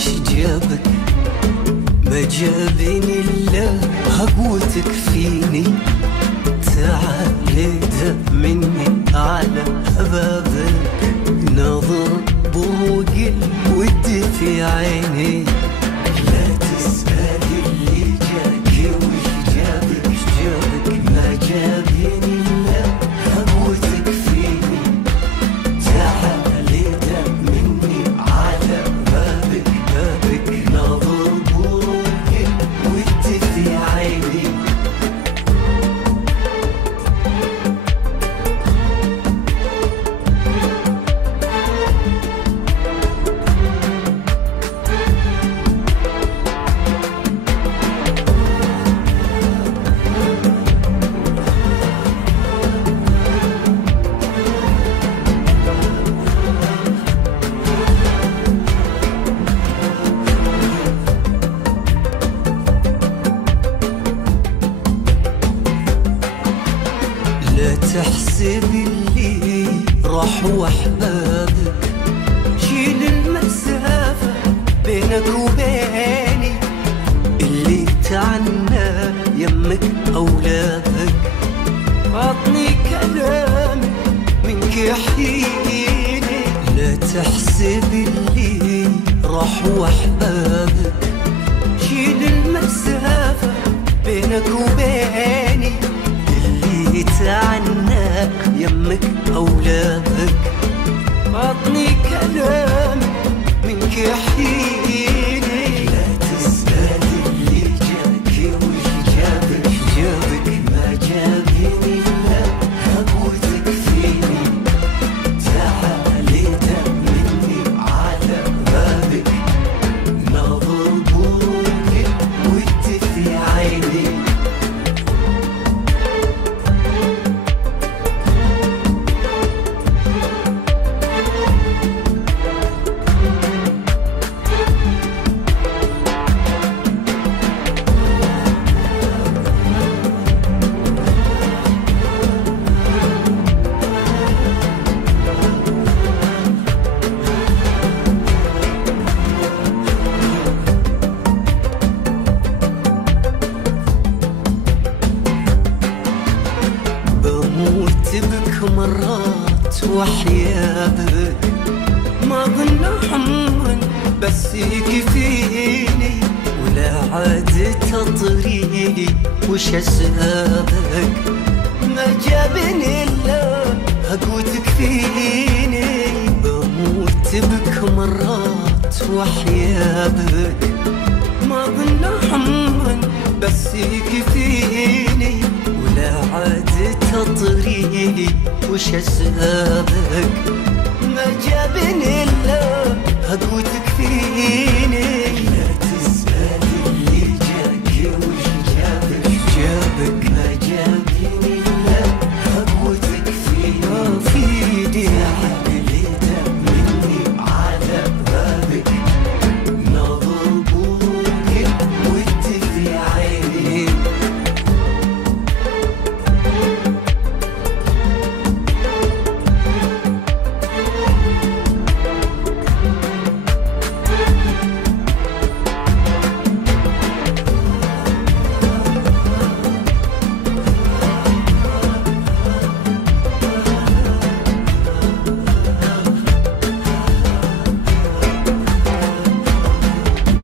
وش جابك؟ ما جابني الا هقوتك فيني. تعال مني على بابك، نظر بوق الود في عيني. لا تسأل اللي جاك وش جابك، وش جابك؟ ما جابني الا هقوتك فيني. تعال مني على بابك، بابك نظر بوق الود في عيني. لا تحسب اللي راح واحبابك، شيل المسافة بينك وبيني. اللي تعنى يمك أولادك، عطني كلام منك يحييني. لا تحسب اللي راح واحبابك، شيل المسافة بينك وبيني. تعناك يمك أولادك، عطني كلام منك يحييني. لا تسأل اللي جاك وش جابك، وش جابك؟ ما جابني إلا هقوتك فيني. تعال مني على بابك، نظر بوق الود في عيني. بك مرات وحيابك، ما ظن عمرا بس يكفيني. ولا عاد تطريني وش اسبابك، ما جابني الا هقوتك فيني. بموت بك مرات وحيابك، ما ظن عمرا بس يكفيني. ولا عاد تطريني وش اسبابك، ما جابني الا هقوتك فيني.